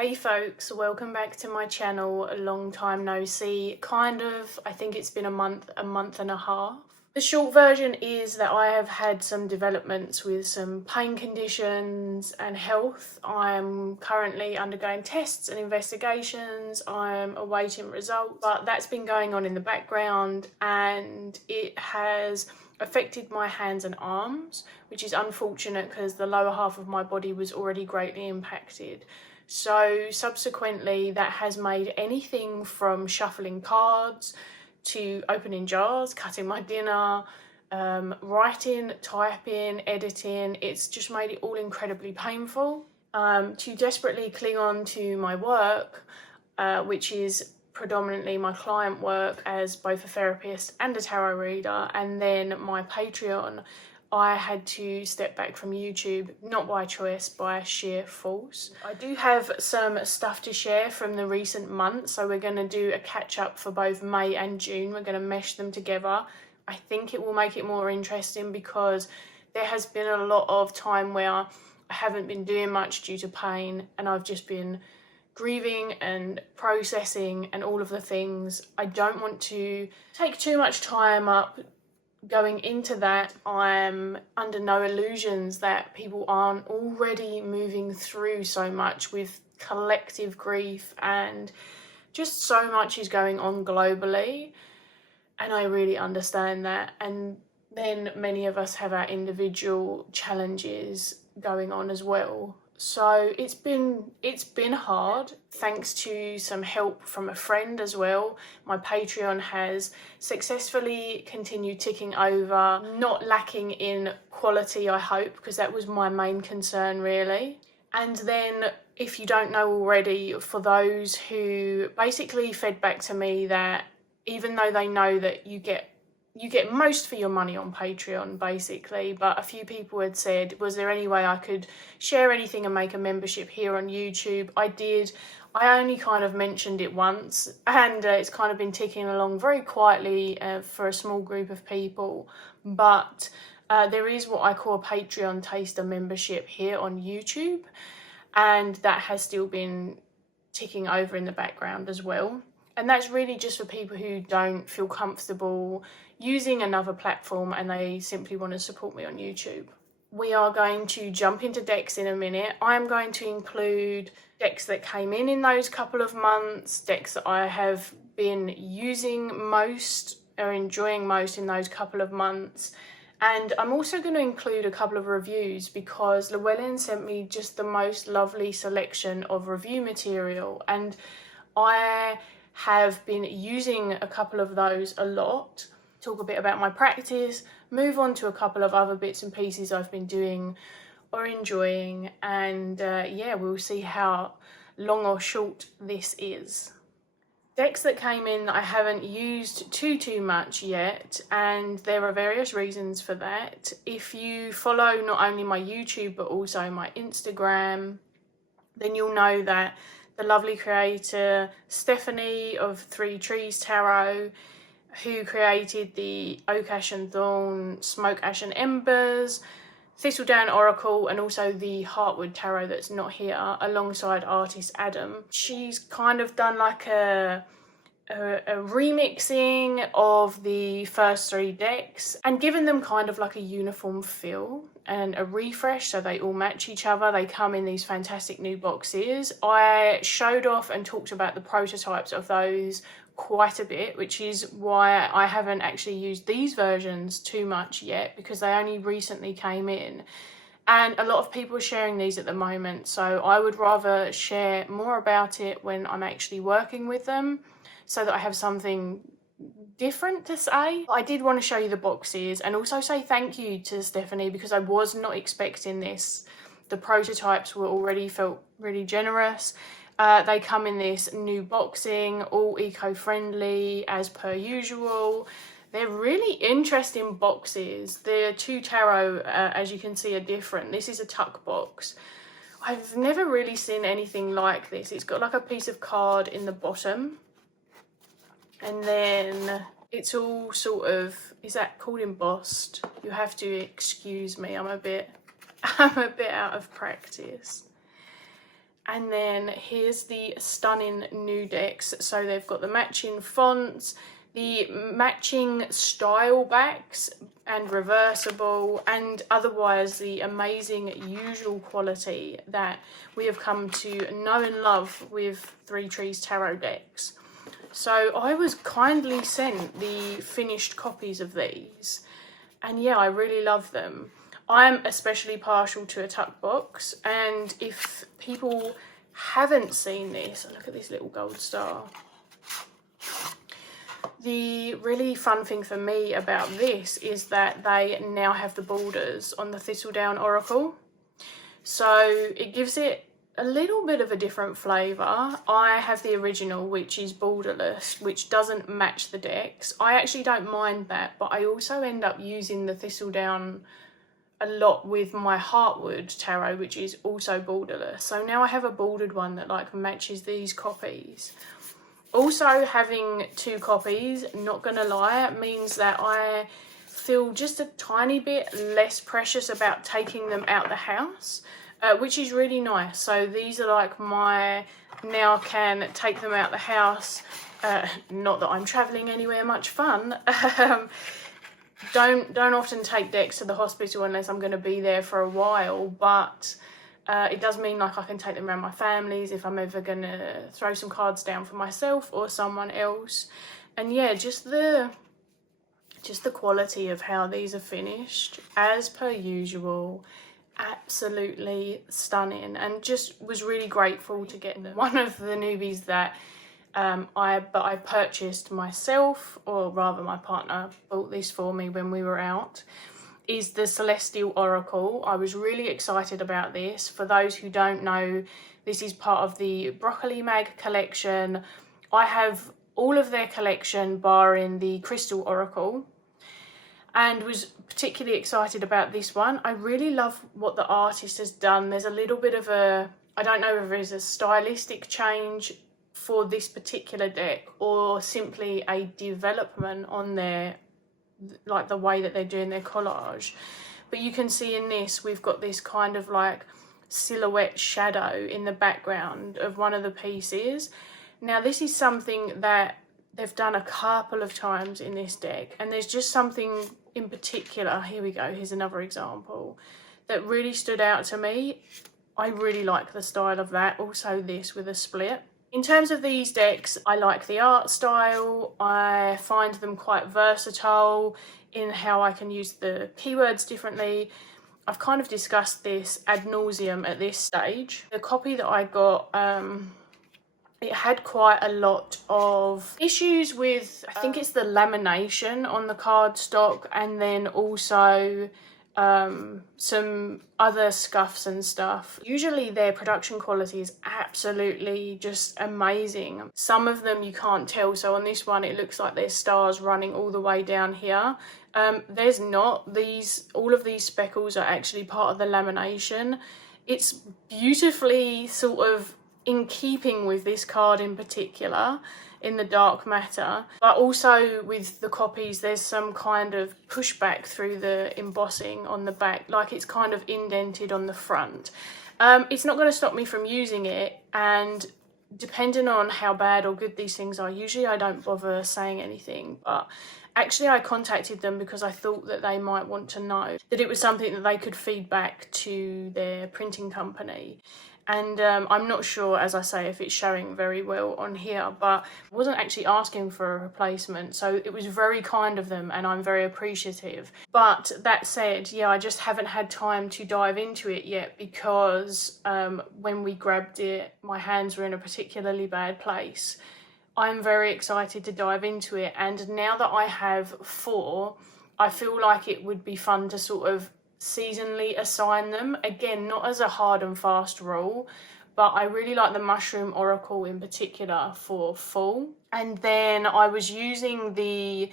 Hey folks, welcome back to my channel. A long time no see, kind of. I think it's been a month and a half. The short version is that I have had some developments with some pain conditions and health. I'm currently undergoing tests and investigations. I'm awaiting results, but that's been going on in the background and it has affected my hands and arms, which is unfortunate because the lower half of my body was already greatly impacted. So subsequently that has made anything from shuffling cards to opening jars, cutting my dinner, writing, typing, editing, it's just made it all incredibly painful. To desperately cling on to my work, which is predominantly my client work as both a therapist and a tarot reader, and then my Patreon, I had to step back from YouTube, not by choice, by sheer force. I do have some stuff to share from the recent months, so we're going to do a catch up for both May and June. We're going to mesh them together. I think it will make it more interesting because there has been a lot of time where I haven't been doing much due to pain and I've just been grieving and processing and all of the things. I don't want to take too much time up going into that. I'm under no illusions that people aren't already moving through so much with collective grief and just so much is going on globally, and I really understand that. And then many of us have our individual challenges going on as well. So it's been hard, thanks to some help from a friend as well. My Patreon has successfully continued ticking over, not lacking in quality, I hope, because that was my main concern really. And then, if you don't know already, for those who basically fed back to me that even though they know that you get most for your money on Patreon, basically, but a few people had said, was there any way I could share anything and make a membership here on YouTube? I did. I only kind of mentioned it once, and it's kind of been ticking along very quietly for a small group of people, but there is what I call a Patreon taster membership here on YouTube, and that has still been ticking over in the background as well. And that's really just for people who don't feel comfortable using another platform and they simply want to support me on YouTube. We are going to jump into decks in a minute. I'm going to include decks that came in those couple of months, decks that I have been using most or enjoying most in those couple of months. And I'm also going to include a couple of reviews because Llewellyn sent me just the most lovely selection of review material, and I have been using a couple of those a lot. Talk a bit about my practice, move on to a couple of other bits and pieces I've been doing or enjoying, and yeah, we'll see how long or short this is. Decks that came in that I haven't used too much yet, and there are various reasons for that. If you follow not only my YouTube but also my Instagram, then you'll know that the lovely creator Stephanie of 3 Tarot, who created the Oak, Ash and Thorn, Smoke, Ash and Embers, Thistledown Oracle, and also the Heartwood Tarot that's not here, alongside artist Adam. She's kind of done like a remixing of the first 3 decks and given them kind of like a uniform feel and a refresh so they all match each other. They come in these fantastic new boxes. I showed off and talked about the prototypes of those quite a bit, which is why I haven't actually used these versions too much yet, because they only recently came in and a lot of people are sharing these at the moment, so I would rather share more about it when I'm actually working with them so that I have something different to say. I did want to show you the boxes and also say thank you to Stephanie because I was not expecting this. The prototypes were already felt really generous. They come in this new boxing, all eco-friendly as per usual. They're really interesting boxes. The 2 tarot, as you can see, are different. This is a tuck box. I've never really seen anything like this. It's got like a piece of card in the bottom, and then it's all sort of, is that called embossed? You have to excuse me, I'm a bit out of practice. And then here's the stunning new decks. So they've got the matching fonts, the matching style backs and reversible, and otherwise the amazing usual quality that we have come to know and love with Three Trees Tarot decks. So I was kindly sent the finished copies of these, and yeah, I really love them. I'm especially partial to a tuck box, and if people haven't seen this, look at this little gold star. The really fun thing for me about this is that they now have the borders on the Thistledown Oracle. So it gives it a little bit of a different flavour. I have the original, which is borderless, which doesn't match the decks. I actually don't mind that, but I also end up using the Thistledown a lot with my Heartwood tarot, which is also borderless. So now I have a bordered one that like matches these copies. Also, having two copies, not gonna lie, means that I feel just a tiny bit less precious about taking them out the house, which is really nice. So these are like my now can take them out the house. Not that I'm traveling anywhere much fun. Don't often take decks to the hospital unless I'm going to be there for a while, but it does mean like I can take them around my families if I'm ever going to throw some cards down for myself or someone else. And yeah, just the quality of how these are finished, as per usual, absolutely stunning, and just was really grateful to get them. One of the newbies that I purchased myself, or rather my partner bought this for me when we were out, is the Celestial Oracle. I was really excited about this. For those who don't know, this is part of the Broccoli Mag collection. I have all of their collection barring the Crystal Oracle, and was particularly excited about this one. I really love what the artist has done. There's a little bit of a, I don't know if there's a stylistic change for this particular deck or simply a development on their, like the way that they're doing their collage, but you can see in this we've got this kind of like silhouette shadow in the background of one of the pieces. Now this is something that they've done a couple of times in this deck, and there's just something in particular, here we go, here's another example, that really stood out to me. I really like the style of that, also this with a split. In terms of these decks, I like the art style. I find them quite versatile in how I can use the keywords differently. I've kind of discussed this ad nauseum at this stage. The copy that I got, it had quite a lot of issues with, I think it's the lamination on the cardstock, and then also some other scuffs and stuff. Usually their production quality is absolutely just amazing. Some of them you can't tell, so on this one it looks like there's stars running all the way down here. There's not. All of these speckles are actually part of the lamination. It's beautifully sort of in keeping with this card in particular, in the dark matter, but also with the copies there's some kind of pushback through the embossing on the back, like it's kind of indented on the front. It's not going to stop me from using it, and depending on how bad or good these things are, usually I don't bother saying anything, but actually I contacted them because I thought that they might want to know that it was something that they could feed back to their printing company. And I'm not sure, as I say, if it's showing very well on here, but I wasn't actually asking for a replacement, so it was very kind of them and I'm very appreciative. But that said, yeah, I just haven't had time to dive into it yet because when we grabbed it, my hands were in a particularly bad place. I'm very excited to dive into it, and now that I have 4, I feel like it would be fun to sort of seasonally assign them. Again, not as a hard and fast rule, but I really like the Mushroom Oracle in particular for fall. And then I was using the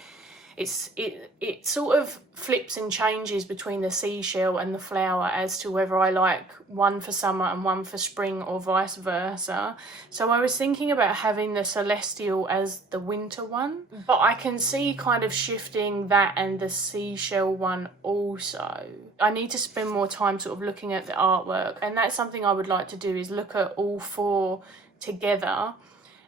it sort of flips and changes between the seashell and the flower as to whether I like one for summer and one for spring or vice versa. So I was thinking about having the celestial as the winter one, but I can see kind of shifting that and the seashell one also. I need to spend more time sort of looking at the artwork, and that's something I would like to do, is look at all four together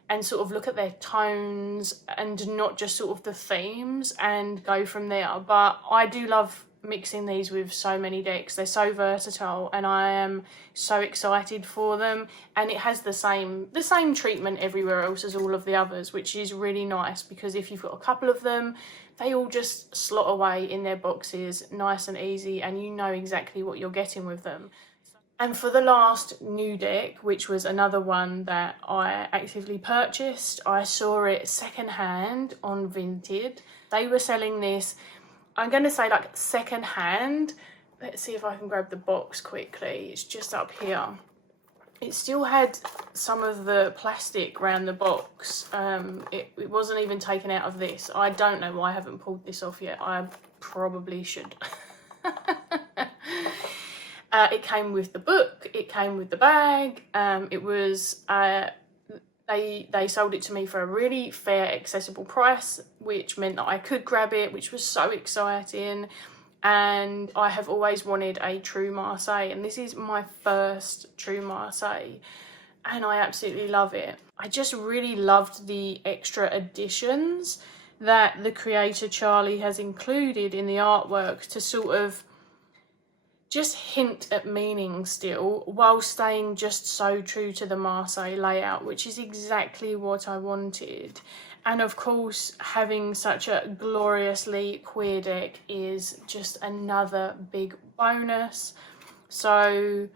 and sort of look at their tones and not just sort of the themes and go from there. But I do love mixing these with so many decks. They're so versatile and I am so excited for them, and it has the same treatment everywhere else as all of the others, which is really nice, because if you've got a couple of them, they all just slot away in their boxes nice and easy, and you know exactly what you're getting with them. And for the last new deck, which was another one that I actively purchased, I saw it secondhand on Vinted. They were selling this, I'm going to say like secondhand. Let's see if I can grab the box quickly. It's just up here. It still had some of the plastic around the box. It wasn't even taken out of this. I don't know why I haven't pulled this off yet. I probably should. It came with the book, it came with the bag. It was, they sold it to me for a really fair, accessible price, which meant that I could grab it, which was so exciting. And I have always wanted a true Marseille, and this is my first true Marseille, and I absolutely love it. I just really loved the extra additions that the creator Charlie has included in the artwork to sort of just hint at meaning still, while staying just so true to the Marseille layout, which is exactly what I wanted. And of course, having such a gloriously queer deck is just another big bonus. So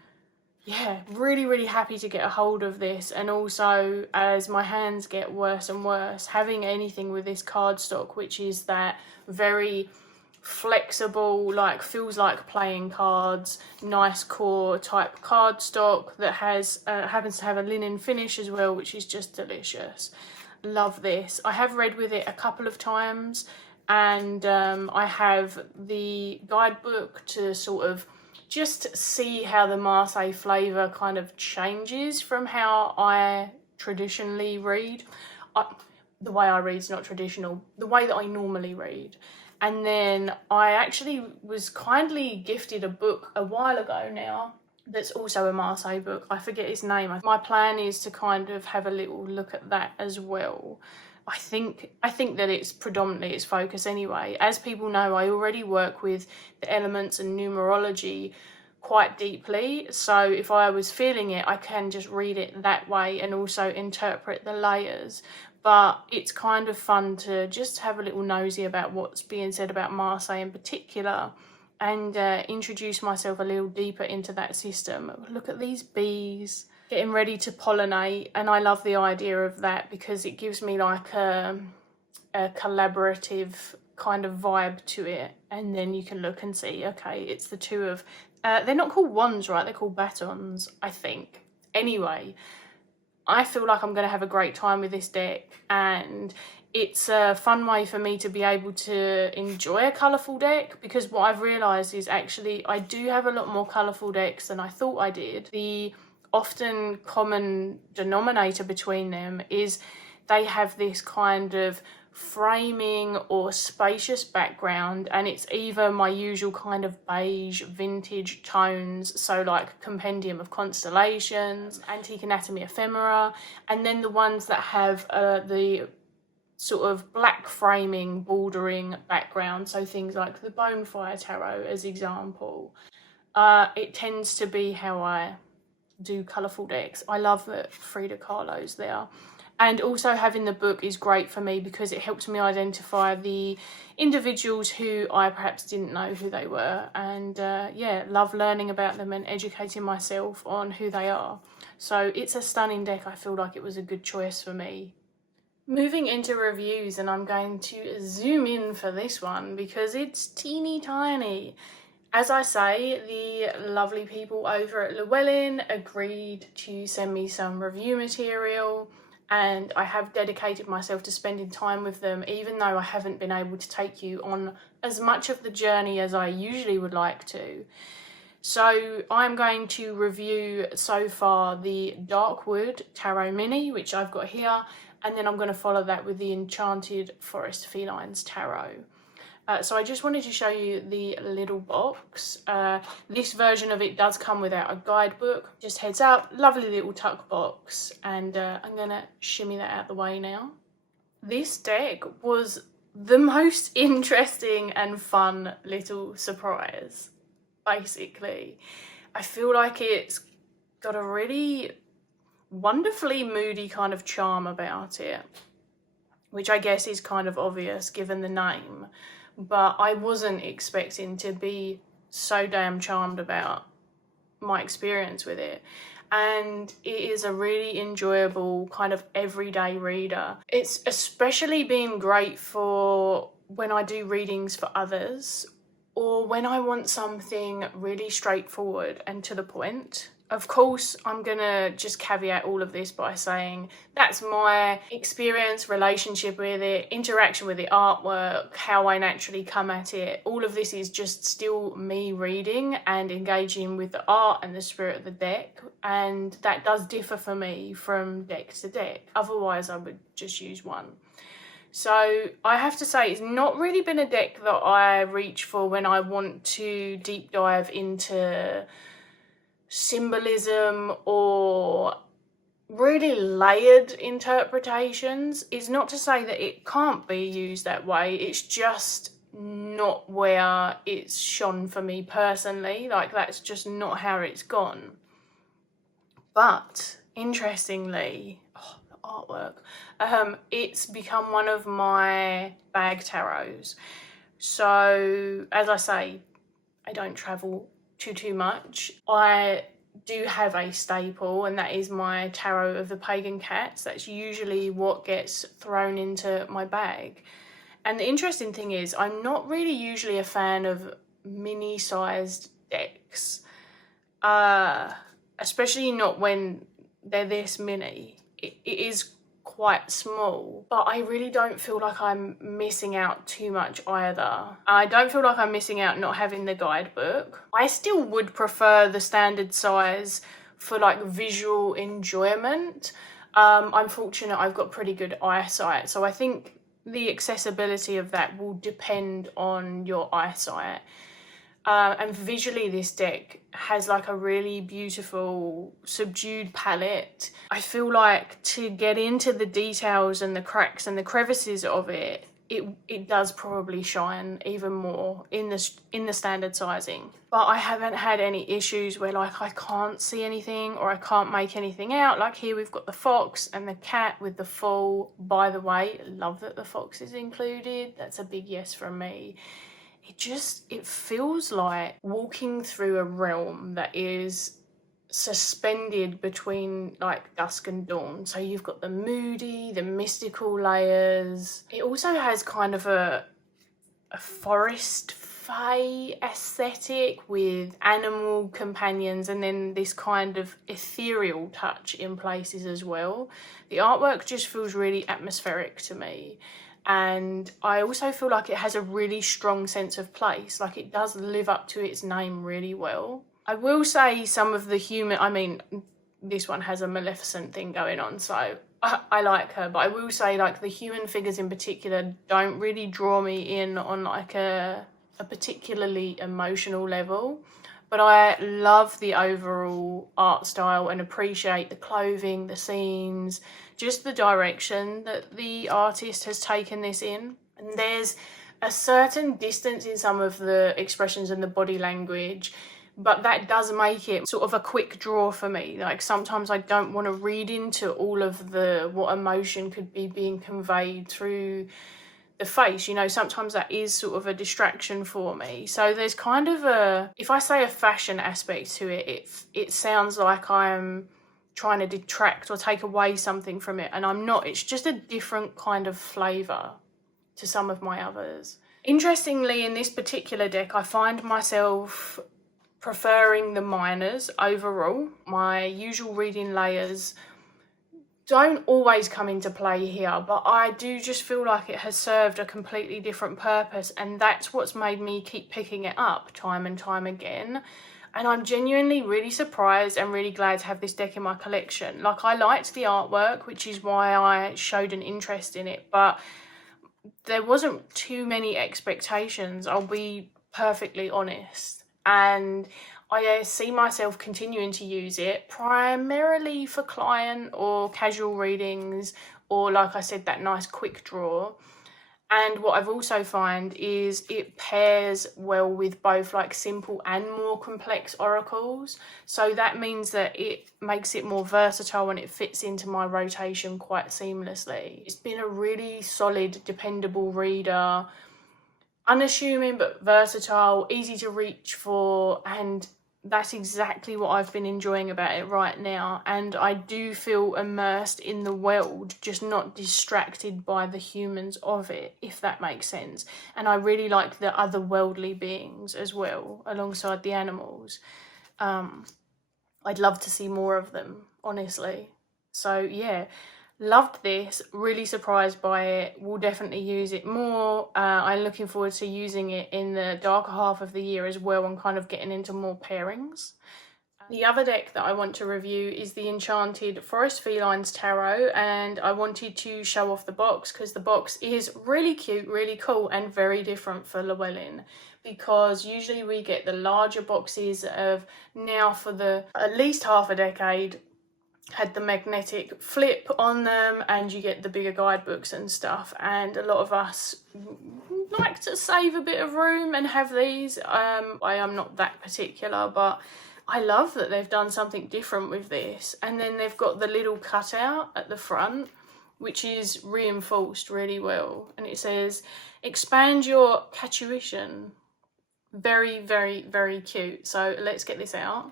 yeah, really happy to get a hold of this. And also, as my hands get worse and worse, having anything with this cardstock, which is that very flexible, like feels like playing cards, nice core type cardstock that has happens to have a linen finish as well, which is just delicious. Love this. I have read with it a couple of times, and I have the guidebook to sort of just see how the Marseille flavour kind of changes from how I traditionally read. The way I read is not traditional, the way that I normally read. And then I actually was kindly gifted a book a while ago now that's also a Marseille book. I forget its name. My plan is to kind of have a little look at that as well. I think that it's predominantly its focus anyway. As people know, I already work with the elements and numerology quite deeply. So if I was feeling it, I can just read it that way and also interpret the layers. But it's kind of fun to just have a little nosy about what's being said about Marseille in particular, and introduce myself a little deeper into that system. Look at these bees getting ready to pollinate, and I love the idea of that because it gives me like a collaborative kind of vibe to it. And then you can look and see, okay, it's the two of, they're not called wands, right? They're called batons, I think. Anyway, I feel like I'm going to have a great time with this deck, and it's a fun way for me to be able to enjoy a colourful deck, because what I've realised is actually I do have a lot more colourful decks than I thought I did. The often common denominator between them is they have this kind of framing or spacious background, and it's either my usual kind of beige vintage tones, so like Compendium of Constellations, Antique Anatomy Ephemera, and then the ones that have the sort of black framing bordering background, so things like the Bonfire Tarot as example. It tends to be how I do colourful decks. I love that Frida Kahlo's there. And also having the book is great for me because it helps me identify the individuals who I perhaps didn't know who they were. And yeah, love learning about them and educating myself on who they are. So it's a stunning deck. I feel like it was a good choice for me. Moving into reviews, and I'm going to zoom in for this one because it's teeny tiny. As I say, the lovely people over at Llewellyn agreed to send me some review material. and I have dedicated myself to spending time with them, even though I haven't been able to take you on as much of the journey as I usually would like to. So I'm going to review so far the Darkwood Tarot Mini, which I've got here, and then I'm going to follow that with the Enchanted Forest Felines Tarot. So I just wanted to show you the little box. This version of it does come without a guidebook. Just heads up, lovely little tuck box, and I'm going to shimmy that out the way now. This deck was the most interesting and fun little surprise. Basically, I feel like it's got a really wonderfully moody kind of charm about it, which I guess is kind of obvious given the name, but I wasn't expecting to be so damn charmed about my experience with it. And it is a really enjoyable kind of everyday reader. It's especially been great for when I do readings for others, or when I want something really straightforward and to the point. Of course, I'm gonna just caveat all of this by saying that's my experience, relationship with it, interaction with the artwork, how I naturally come at it. All of this is just still me reading and engaging with the art and the spirit of the deck, and that does differ for me from deck to deck. Otherwise, I would just use one. So I have to say, it's not really been a deck that I reach for when I want to deep dive into symbolism or really layered interpretations. It's not to say that it can't be used that way. It's just not where it's shone for me personally. Like, that's just not how it's gone. But interestingly, artwork, it's become one of my bag tarots. So as I say, I don't travel too much. I do have a staple, and that is my Tarot of the Pagan Cats. That's usually what gets thrown into my bag. And the interesting thing is, I'm not really usually a fan of mini-sized decks, especially not when they're this mini. It is quite small, but I really don't feel like I'm missing out too much either. I don't feel like I'm missing out not having the guidebook. I still would prefer the standard size for like visual enjoyment. I'm fortunate I've got pretty good eyesight, so I think the accessibility of that will depend on your eyesight. And visually, this deck has like a really beautiful subdued palette. I feel like to get into the details and the cracks and the crevices of it, it does probably shine even more in the standard sizing. But I haven't had any issues where like I can't see anything or I can't make anything out. Like here we've got the fox and the cat with the foal. By the way, love that the fox is included. That's a big yes from me. It feels like walking through a realm that is suspended between like dusk and dawn. So you've got the moody, the mystical layers. It also has kind of a forest fae aesthetic with animal companions, and then this kind of ethereal touch in places as well. The artwork just feels really atmospheric to me. And I also feel like it has a really strong sense of place. Like it does live up to its name really well. I will say some of the human, I mean, this one has a Maleficent thing going on, so I like her. But I will say like the human figures in particular don't really draw me in on like a particularly emotional level. But I love the overall art style and appreciate the clothing, the scenes, just the direction that the artist has taken this in. And there's a certain distance in some of the expressions and the body language, but that does make it sort of a quick draw for me. Like sometimes I don't want to read into all of what emotion could be being conveyed through the face, you know. Sometimes that is sort of a distraction for me. So there's kind of if I say a fashion aspect to it, it sounds like I'm trying to detract or take away something from it, and I'm not. It's just a different kind of flavour to some of my others. Interestingly, in this particular deck, I find myself preferring the minors overall. My usual reading layers don't always come into play here, but I do just feel like it has served a completely different purpose, and that's what's made me keep picking it up time and time again. And I'm genuinely really surprised and really glad to have this deck in my collection. Like, I liked the artwork, which is why I showed an interest in it, but there wasn't too many expectations, I'll be perfectly honest. And I see myself continuing to use it primarily for client or casual readings, or like I said, that nice quick draw. And what I've also found is it pairs well with both like simple and more complex oracles. So that means that it makes it more versatile and it fits into my rotation quite seamlessly. It's been a really solid, dependable reader, unassuming but versatile, easy to reach for, and that's exactly what I've been enjoying about it right now. And I do feel immersed in the world, just not distracted by the humans of it, if that makes sense. And I really like the otherworldly beings as well, alongside the animals. I'd love to see more of them, honestly. So yeah, loved this, really surprised by it, will definitely use it more. I'm looking forward to using it in the darker half of the year as well, and kind of getting into more pairings. The other deck that I want to review is the Enchanted Felines Tarot, and I wanted to show off the box because the box is really cute, really cool, and very different for Llewellyn, because usually we get the larger boxes of, now for the at least half a decade, had the magnetic flip on them, and you get the bigger guidebooks and stuff, and a lot of us like to save a bit of room and have these. I am not that particular, but I love that they've done something different with this. And then they've got the little cutout at the front, which is reinforced really well, and it says expand your 𝗕𝗄𝗰. Very, very, very cute. So let's get this out.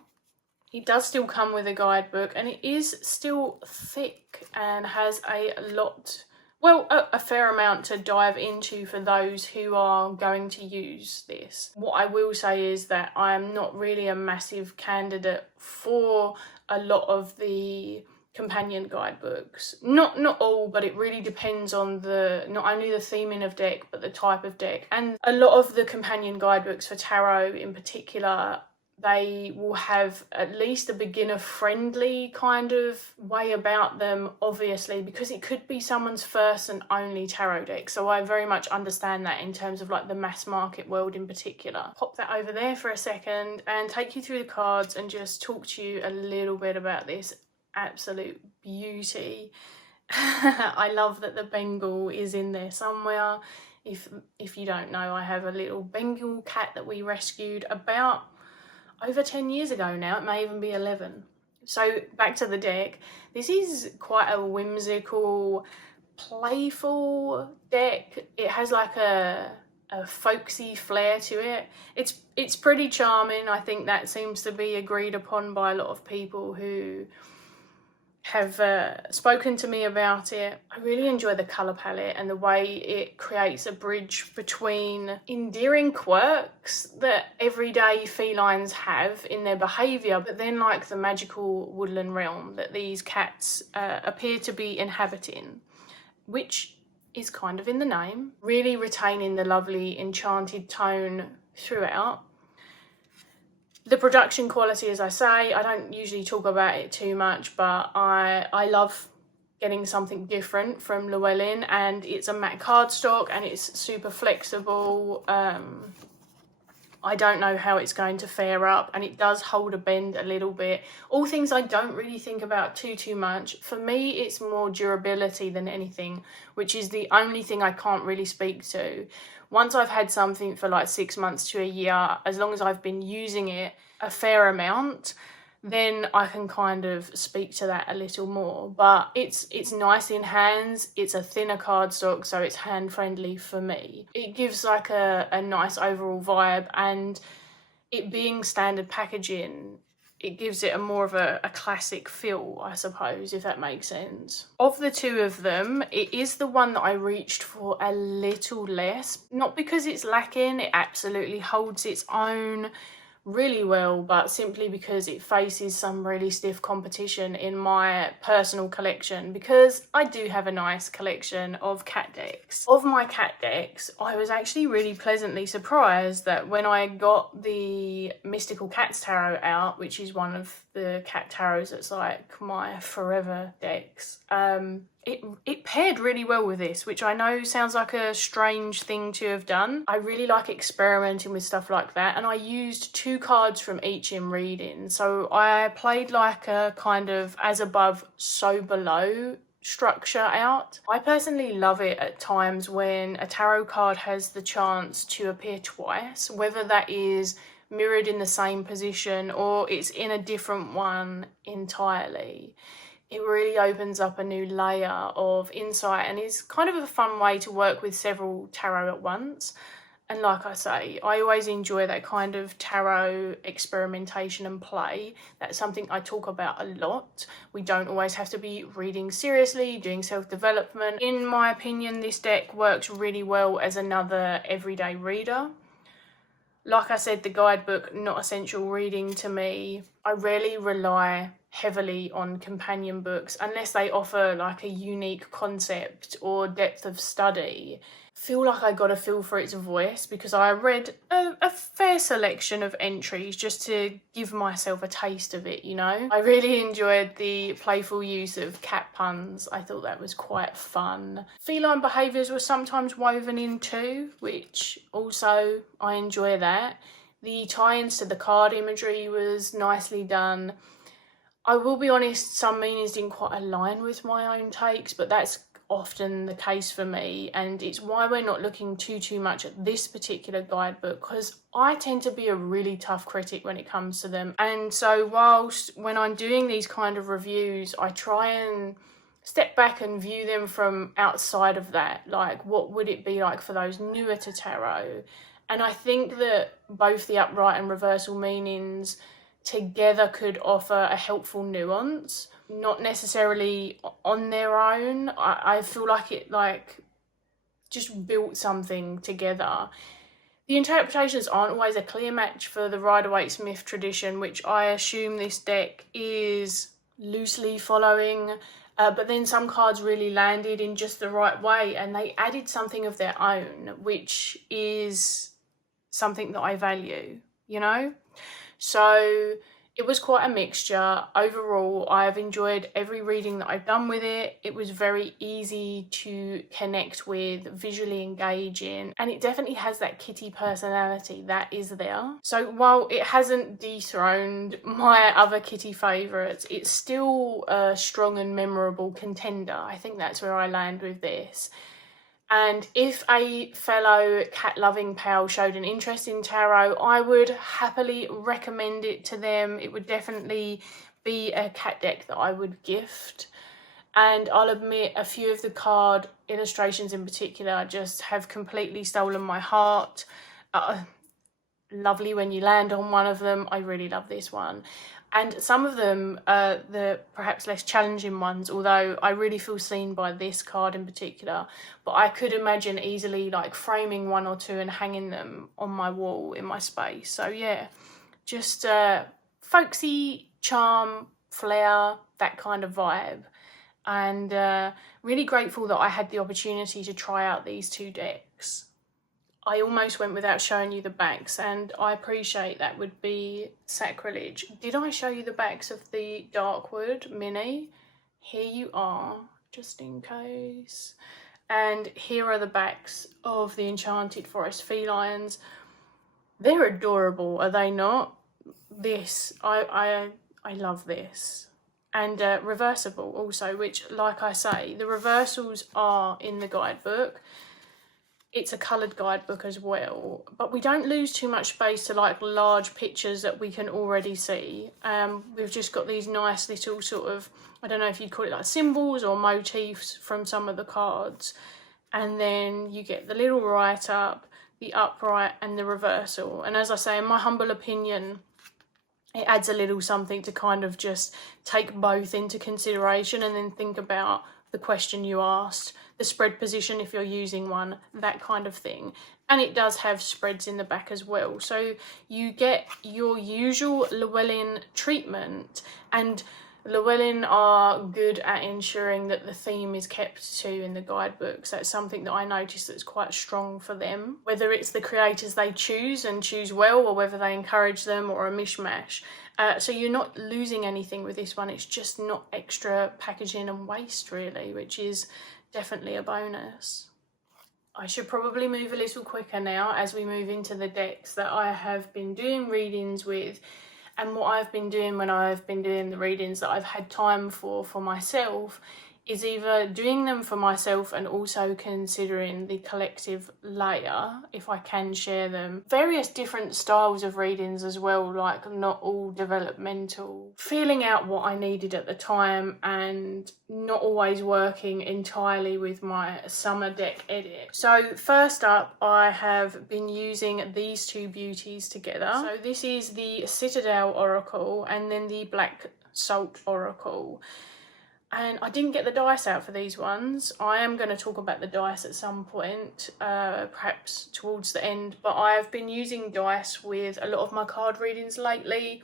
It does still come with a guidebook, and it is still thick and has a lot, well, a fair amount to dive into for those who are going to use this. What I will say is that I am not really a massive candidate for a lot of the companion guidebooks. Not all, but it really depends on not only the theming of deck, but the type of deck. And a lot of the companion guidebooks for tarot in particular, they will have at least a beginner-friendly kind of way about them, obviously, because it could be someone's first and only tarot deck. So I very much understand that in terms of like the mass market world in particular. Pop that over there for a second and take you through the cards and just talk to you a little bit about this absolute beauty. I love that the Bengal is in there somewhere. If you don't know, I have a little Bengal cat that we rescued about over 10 years ago now. It may even be 11. So back to the deck. This is quite a whimsical, playful deck. It has like a folksy flair to it. It's pretty charming. I think that seems to be agreed upon by a lot of people who have spoken to me about it. I really enjoy the colour palette and the way it creates a bridge between endearing quirks that everyday felines have in their behaviour, but then like the magical woodland realm that these cats appear to be inhabiting, which is kind of in the name, really retaining the lovely enchanted tone throughout. The production quality, as I say, I don't usually talk about it too much, but I love getting something different from Llewellyn, and it's a matte cardstock and it's super flexible. I don't know how it's going to fare up, and it does hold a bend a little bit. All things I don't really think about too much. For me, it's more durability than anything, which is the only thing I can't really speak to. Once I've had something for like 6 months to a year, as long as I've been using it a fair amount, then I can kind of speak to that a little more. But it's nice in hands. It's a thinner cardstock, so it's hand friendly for me. It gives like a nice overall vibe, and it being standard packaging, it gives it a more of a classic feel, I suppose, if that makes sense. Of the two of them, it is the one that I reached for a little less. Not because it's lacking, it absolutely holds its own, really well, but simply because it faces some really stiff competition in my personal collection, because I do have a nice collection of cat decks. Of my cat decks, I was actually really pleasantly surprised that when I got the Mystical Cats Tarot out, which is one of the cat tarots that's like my forever decks, it paired really well with this, which I know sounds like a strange thing to have done. I really like experimenting with stuff like that, and I used 2 cards from each in reading. So I played like a kind of as above, so below structure out. I personally love it at times when a tarot card has the chance to appear twice, whether that is mirrored in the same position or it's in a different one entirely. It really opens up a new layer of insight and is kind of a fun way to work with several tarot at once. And like I say, I always enjoy that kind of tarot experimentation and play. That's something I talk about a lot. We don't always have to be reading seriously, doing self-development. In my opinion, this deck works really well as another everyday reader. Like I said, the guidebook, not essential reading to me. I rarely rely heavily on companion books unless they offer like a unique concept or depth of study. Feel like I got a feel for its voice because I read a fair selection of entries just to give myself a taste of it, you know. I really enjoyed the playful use of cat puns. I thought that was quite fun. Feline behaviours were sometimes woven in too, which also I enjoy that. The tie-ins to the card imagery was nicely done. I will be honest, some meanings didn't quite align with my own takes, but that's often the case for me, and it's why we're not looking too much at this particular guidebook, because I tend to be a really tough critic when it comes to them. And so whilst when I'm doing these kind of reviews, I try and step back and view them from outside of that, like what would it be like for those newer to tarot. And I think that both the upright and reversal meanings together could offer a helpful nuance, not necessarily on their own. I feel like it like just built something together. The interpretations aren't always a clear match for the Rider-Waite-Smith tradition, which I assume this deck is loosely following, but then some cards really landed in just the right way and they added something of their own, which is something that I value, you know? So it was quite a mixture. Overall, I've enjoyed every reading that I've done with it. It was very easy to connect with, visually engaging, and it definitely has that kitty personality that is there. So while it hasn't dethroned my other kitty favourites, it's still a strong and memorable contender. I think that's where I land with this. And if a fellow cat-loving pal showed an interest in tarot, I would happily recommend it to them. It would definitely be a cat deck that I would gift. And I'll admit, a few of the card illustrations in particular just have completely stolen my heart. Lovely when you land on one of them. I really love this one. And some of them, the perhaps less challenging ones, although I really feel seen by this card in particular, but I could imagine easily like framing one or two and hanging them on my wall in my space. So yeah, just folksy, charm, flair, that kind of vibe. And really grateful that I had the opportunity to try out these 2 decks. I almost went without showing you the backs, and I appreciate that would be sacrilege. Did I show you the backs of the Darkwood mini? Here you are, just in case. And here are the backs of the Enchanted Forest Felines. They're adorable, are they not? This, I love this. And reversible also, which, like I say, the reversals are in the guidebook. It's a coloured guidebook as well, but we don't lose too much space to like large pictures that we can already see. We've just got these nice little sort of, I don't know if you'd call it like symbols or motifs from some of the cards. And then you get the little write-up, the upright and the reversal. And as I say, in my humble opinion, it adds a little something to kind of just take both into consideration and then think about the question you asked, the spread position if you're using one, that kind of thing. And it does have spreads in the back as well. So you get your usual Llywelyn treatment, and Llywelyn are good at ensuring that the theme is kept to in the guidebooks. That's something that I noticed that's quite strong for them. Whether it's the creators they choose and choose well, or whether they encourage them, or a mishmash. So you're not losing anything with this one. It's just not extra packaging and waste really, which is definitely a bonus. I should probably move a little quicker now as we move into the decks that I have been doing readings with. And what I've been doing when I've been doing the readings that I've had time for myself is either doing them for myself and also considering the collective layer, if I can share them. Various different styles of readings as well, like not all developmental. Feeling out what I needed at the time and not always working entirely with my summer deck edit. So first up, I have been using these two beauties together. So this is the Citadel Oracle and then the Black Salt Oracle. And I didn't get the dice out for these ones. I am going to talk about the dice at some point, perhaps towards the end. But I've been using dice with a lot of my card readings lately,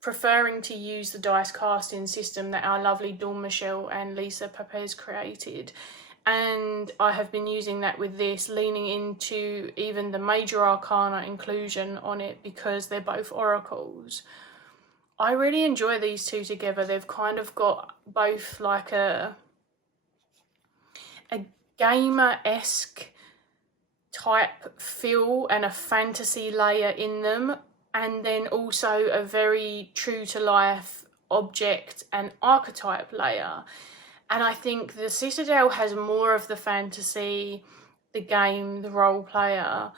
preferring to use the dice casting system that our lovely 𝗕𝗿𝗀𝗀𝗀 and 𝗕𝗵𝗂𝗂𝗃𝗂𝗃 created. And I have been using that with this, leaning into even the major arcana inclusion on it because they're both oracles. I really enjoy these two together. They've kind of got both like a gamer-esque type feel and a fantasy layer in them, and then also a very true to life object and archetype layer. And I think the Citadel has more of the fantasy, the game, the role player,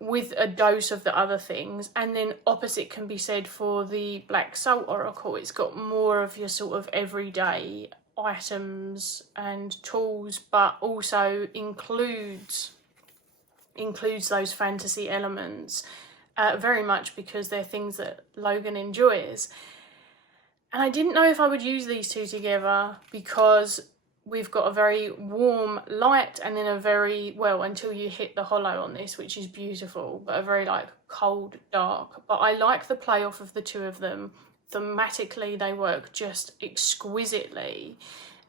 with a dose of the other things. And then opposite can be said for the Black Salt Oracle. It's got more of your sort of everyday items and tools, but also includes those fantasy elements, very much because they're things that Logan enjoys. And I didn't know if I would use these two together because we've got a very warm light and then a very, well, until you hit the hollow on this, which is beautiful, but a very like cold dark. But I like the play off of the two of them. Thematically, they work just exquisitely.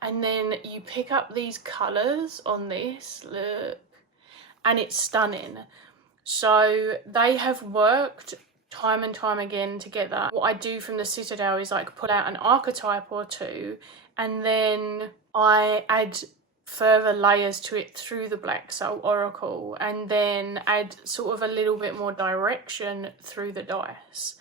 And then you pick up these colours on this, look, and it's stunning. So they have worked time and time again together. What I do from the Citadel is like put out an archetype or two, and then I add further layers to it through the Black Salt Oracle, and then add sort of a little bit more direction through the dice.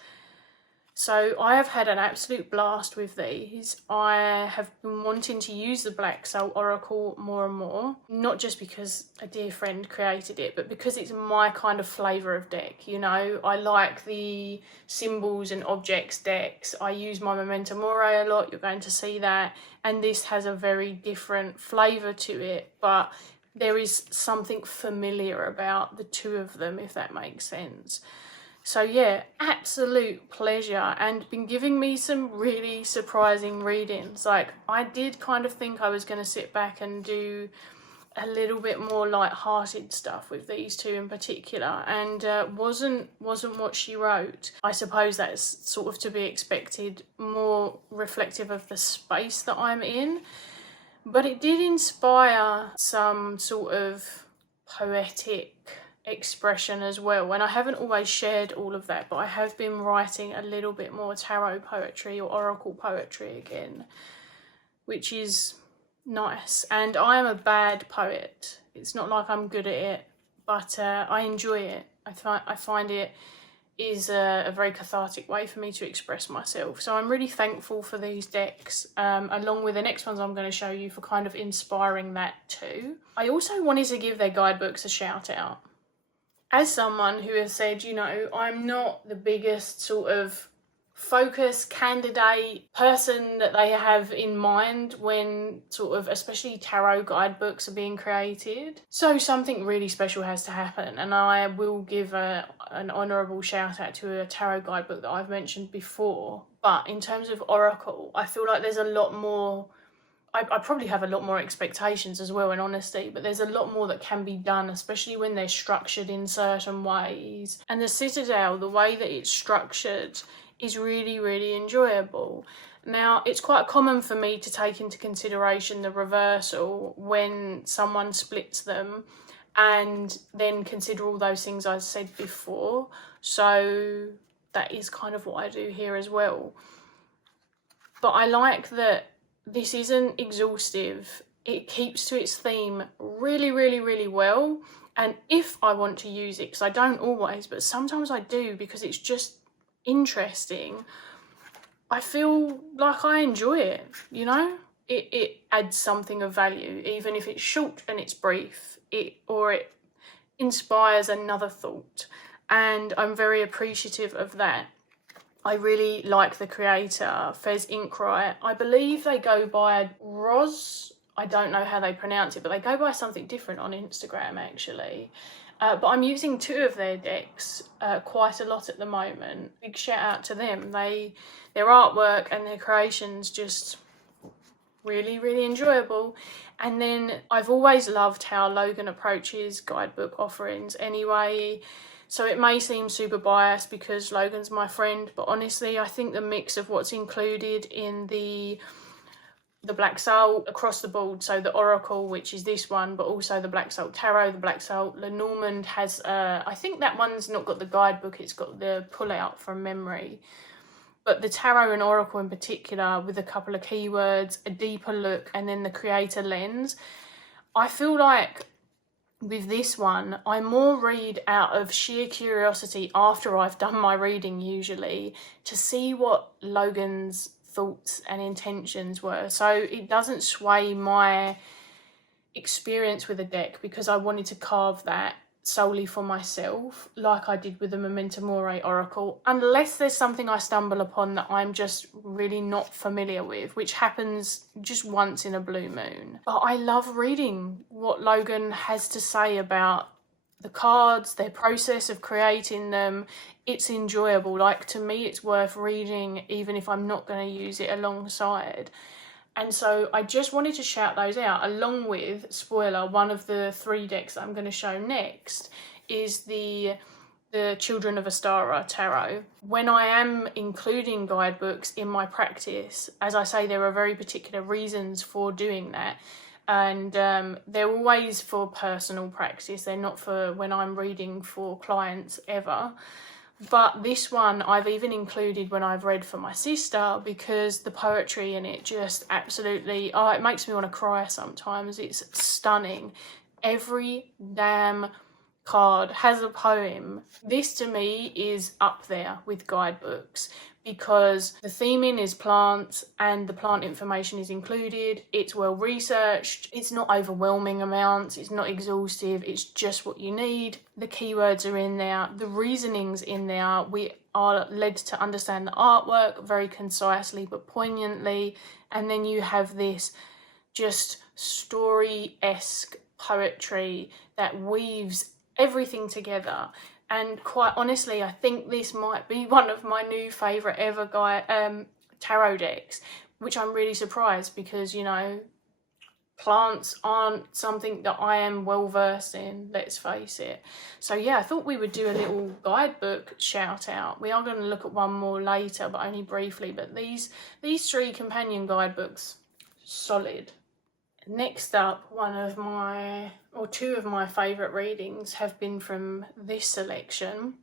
So I have had an absolute blast with these. I have been wanting to use the Black Salt Oracle more and more, not just because a dear friend created it, but because it's my kind of flavour of deck, you know. I like the symbols and objects decks. I use my Memento Mori a lot, you're going to see that, and this has a very different flavour to it, but there is something familiar about the two of them, if that makes sense. So yeah, absolute pleasure, and been giving me some really surprising readings. Like, I did kind of think I was going to sit back and do a little bit more light-hearted stuff with these two in particular, and wasn't what she wrote. I suppose that's sort of to be expected, more reflective of the space that I'm in, but it did inspire some sort of poetic expression as well. And I haven't always shared all of that, but I have been writing a little bit more tarot poetry or oracle poetry again, which is nice. And I am a bad poet. It's not like I'm good at it, but I enjoy it. I find it is a very cathartic way for me to express myself. So I'm really thankful for these decks, along with the next ones I'm going to show you, for kind of inspiring that too. I also wanted to give their guidebooks a shout out. As someone who has said, you know, I'm not the biggest sort of focus candidate person that they have in mind when sort of, especially tarot guidebooks are being created. So something really special has to happen, and I will give an honourable shout out to a tarot guidebook that I've mentioned before. But in terms of oracle, I feel like there's a lot more I probably have a lot more expectations as well, in honesty, but there's a lot more that can be done, especially when they're structured in certain ways. And the Citadel, the way that it's structured, is really, really enjoyable. Now, it's quite common for me to take into consideration the reversal when someone splits them, and then consider all those things I said before. So that is kind of what I do here as well. But I like that this isn't exhaustive. It keeps to its theme really, really, really well. And if I want to use it, because I don't always, but sometimes I do because it's just interesting, I feel like I enjoy it, you know? It adds something of value, even if it's short and it's brief, or it inspires another thought. And I'm very appreciative of that. I really like the creator, 𝗕𝗿𝗄𝗃. I believe they go by Roz. I don't know how they pronounce it, but they go by something different on Instagram, actually. But I'm using 2 of their decks quite a lot at the moment. Big shout out to them. Their artwork and their creations just really, really enjoyable. And then I've always loved how Logan approaches guidebook offerings anyway. So it may seem super biased because Logan's my friend, but honestly, I think the mix of what's included in the Black Soul across the board, so the Oracle, which is this one, but also the Black Soul Tarot, the Black Soul Lenormand has, I think that one's not got the guidebook, it's got the pullout from memory. But the Tarot and Oracle in particular, with a couple of keywords, a deeper look, and then the creator lens, I feel like with this one, I more read out of sheer curiosity after I've done my reading usually, to see what Logan's thoughts and intentions were. So it doesn't sway my experience with the deck because I wanted to carve that solely for myself, like I did with the Memento Mori Oracle, unless there's something I stumble upon that I'm just really not familiar with, which happens just once in a blue moon. But I love reading what Logan has to say about the cards, their process of creating them. It's enjoyable. Like, to me, it's worth reading even if I'm not going to use it alongside. And so I just wanted to shout those out, along with, spoiler, one of the 3 decks that I'm going to show next is the Children of Ostara Tarot. When I am including guidebooks in my practice, as I say, there are very particular reasons for doing that. And they're always for personal practice. They're not for when I'm reading for clients ever. But this one I've even included when I've read for my sister, because the poetry in it just absolutely, oh, it makes me want to cry sometimes. It's stunning. Every damn card has a poem. This to me is up there with guidebooks because the theming is plants and the plant information is included. It's well researched. It's not overwhelming amounts. It's not exhaustive. It's just what you need. The keywords are in there. The reasoning's in there. We are led to understand the artwork very concisely but poignantly. And then you have this just story-esque poetry that weaves everything together. And quite honestly, I think this might be one of my new favourite ever tarot decks, which I'm really surprised because, you know, plants aren't something that I am well versed in, let's face it. So yeah, I thought we would do a little guidebook shout out. We are going to look at one more later, but only briefly. But these 3 companion guidebooks, solid. Next up, 2 of my favourite readings have been from this selection.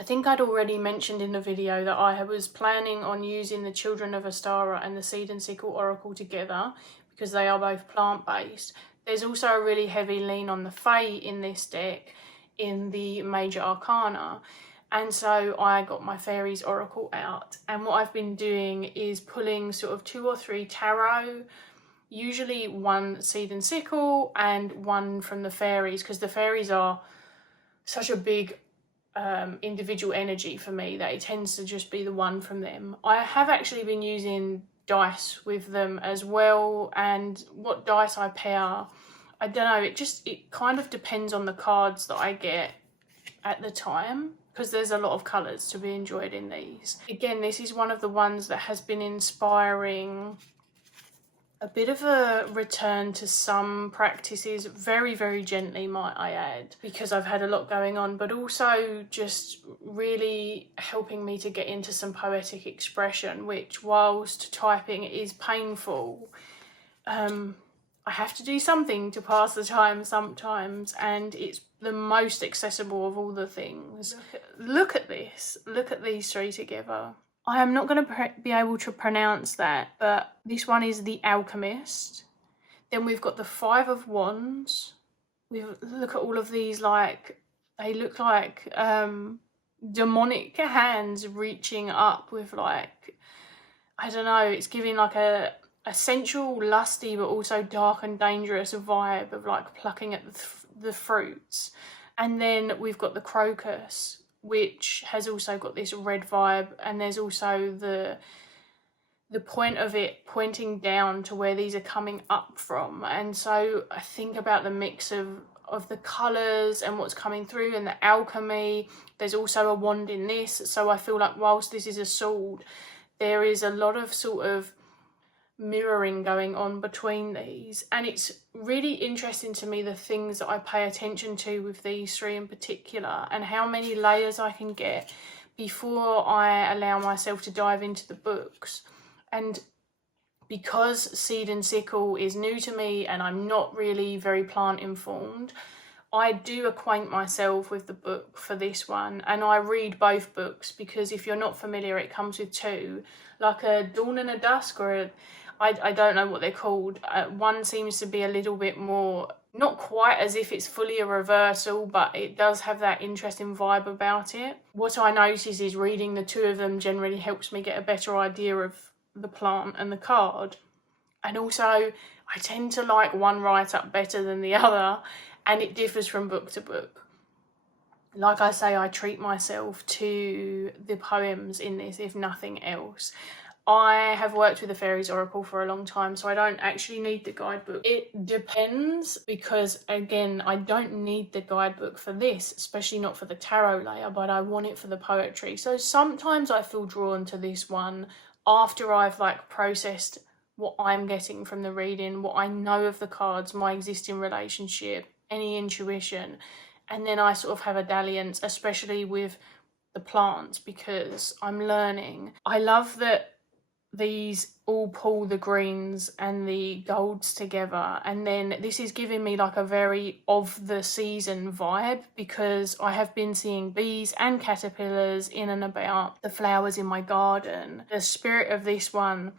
I think I'd already mentioned in the video that I was planning on using the Children of Ostara and the Seed and Sickle Oracle together because they are both plant-based. There's also a really heavy lean on the Fae in this deck in the Major Arcana. And so I got my Faeries Oracle out. And what I've been doing is pulling sort of 2 or 3 tarot, usually 1 Seed and Sickle and 1 from the Fairies, because the Fairies are such a big individual energy for me that it tends to just be the 1 from them. I have actually been using dice with them as well, and what dice I pair, I don't know, it kind of depends on the cards that I get at the time, because there's a lot of colours to be enjoyed in these. Again, this is one of the ones that has been inspiring a bit of a return to some practices, very, very gently might I add, because I've had a lot going on, but also just really helping me to get into some poetic expression, which whilst typing is painful, I have to do something to pass the time sometimes, and it's the most accessible of all the things. Look at this. Look at these three together. I am not going to be able to pronounce that, but this one is the Alchemist. Then we've got the Five of Wands. Look at all of these, like, they look like demonic hands reaching up with, like, I don't know, it's giving like a sensual, lusty, but also dark and dangerous vibe of like plucking at the fruits. And then we've got the Crocus, which has also got this red vibe, and there's also the point of it pointing down to where these are coming up from. And so I think about the mix of the colours and what's coming through and the alchemy. There's also a wand in this, so I feel like whilst this is a sword, there is a lot of sort of mirroring going on between these, and it's really interesting to me the things that I pay attention to with these three in particular, and how many layers I can get before I allow myself to dive into the books. And because Seed and Sickle is new to me and I'm not really very plant informed, I do acquaint myself with the book for this one, and I read both books, because if you're not familiar, it comes with two, like a Dawn and a Dusk, or I don't know what they're called. One seems to be a little bit more, not quite as if it's fully a reversal, but it does have that interesting vibe about it. What I notice is reading the two of them generally helps me get a better idea of the plant and the card. And also, I tend to like one write-up better than the other, and it differs from book to book. Like I say, I treat myself to the poems in this, if nothing else. I have worked with the Faeries Oracle for a long time, so I don't actually need the guidebook. It depends, because again, I don't need the guidebook for this, especially not for the tarot layer, but I want it for the poetry. So sometimes I feel drawn to this one after I've like processed what I'm getting from the reading, what I know of the cards, my existing relationship, any intuition, and then I sort of have a dalliance, especially with the plants, because I'm learning. I love that these all pull the greens and the golds together, and then this is giving me like a very of the season vibe, because I have been seeing bees and caterpillars in and about the flowers in my garden. The spirit of this one,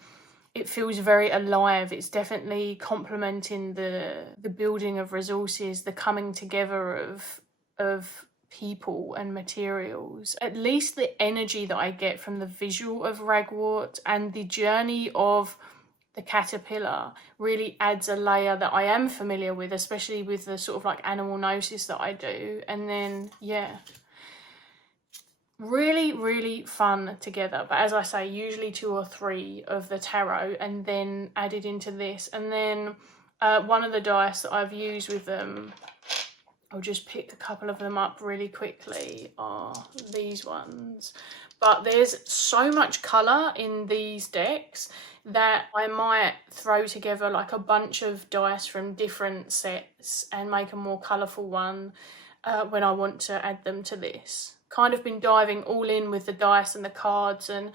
it feels very alive. It's definitely complementing the building of resources, the coming together of people and materials. At least the energy that I get from the visual of ragwort and the journey of the caterpillar really adds a layer that I am familiar with, especially with the sort of like animal gnosis that I do. And then, yeah, really, really fun together. But as I say, usually 2 or 3 of the tarot, and then added into this. And then one of the dice that I've used with them, I'll just pick a couple of them up really quickly, are these ones. But there's so much colour in these decks that I might throw together like a bunch of dice from different sets and make a more colourful one when I want to add them to this. Kind of been diving all in with the dice and the cards and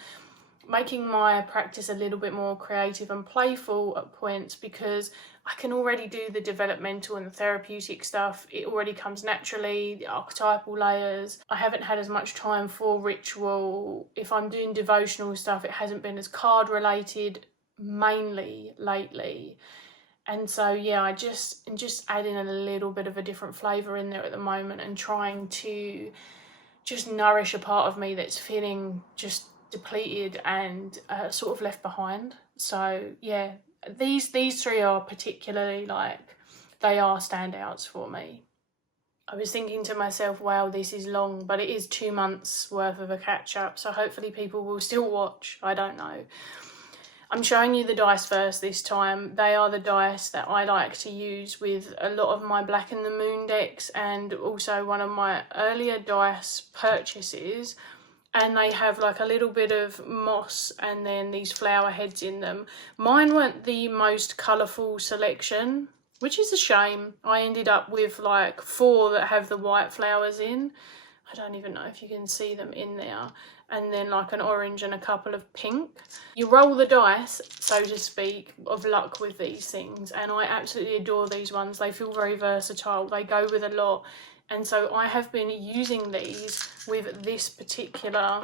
making my practice a little bit more creative and playful at points, because I can already do the developmental and the therapeutic stuff. It already comes naturally, the archetypal layers. I haven't had as much time for ritual. If I'm doing devotional stuff, it hasn't been as card related mainly lately. And so, yeah, I'm just adding a little bit of a different flavour in there at the moment, and trying to just nourish a part of me that's feeling just depleted and sort of left behind. So, yeah, these 3 are particularly, like, they are standouts for me. I was thinking to myself, wow, this is long, but it is 2 months worth of a catch-up, so hopefully people will still watch. I don't know. I'm showing you the dice first this time. They are the dice that I like to use with a lot of my Black and the Moon decks, and also one of my earlier dice purchases and they have like a little bit of moss and then these flower heads in them. Mine weren't the most colourful selection, which is a shame. I ended up with like 4 that have the white flowers in. I don't even know if you can see them in there. And then like an orange and a couple of pink. You roll the dice, so to speak, of luck with these things. And I absolutely adore these ones. They feel very versatile. They go with a lot. And so I have been using these with this particular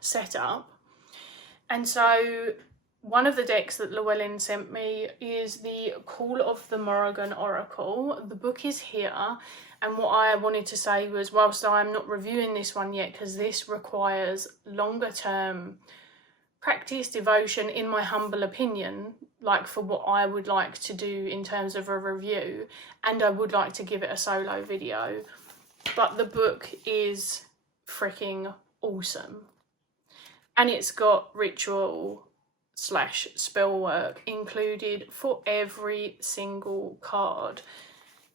setup. And so one of the decks that Llewellyn sent me is the 𝗕𝗿𝗶𝗸𝗀 Oracle. The book is here. And what I wanted to say was, whilst I'm not reviewing this one yet, because this requires longer term practice, devotion, in my humble opinion, like for what I would like to do in terms of a review, and I would like to give it a solo video. But the book is freaking awesome. And it's got ritual / spell work included for every single card.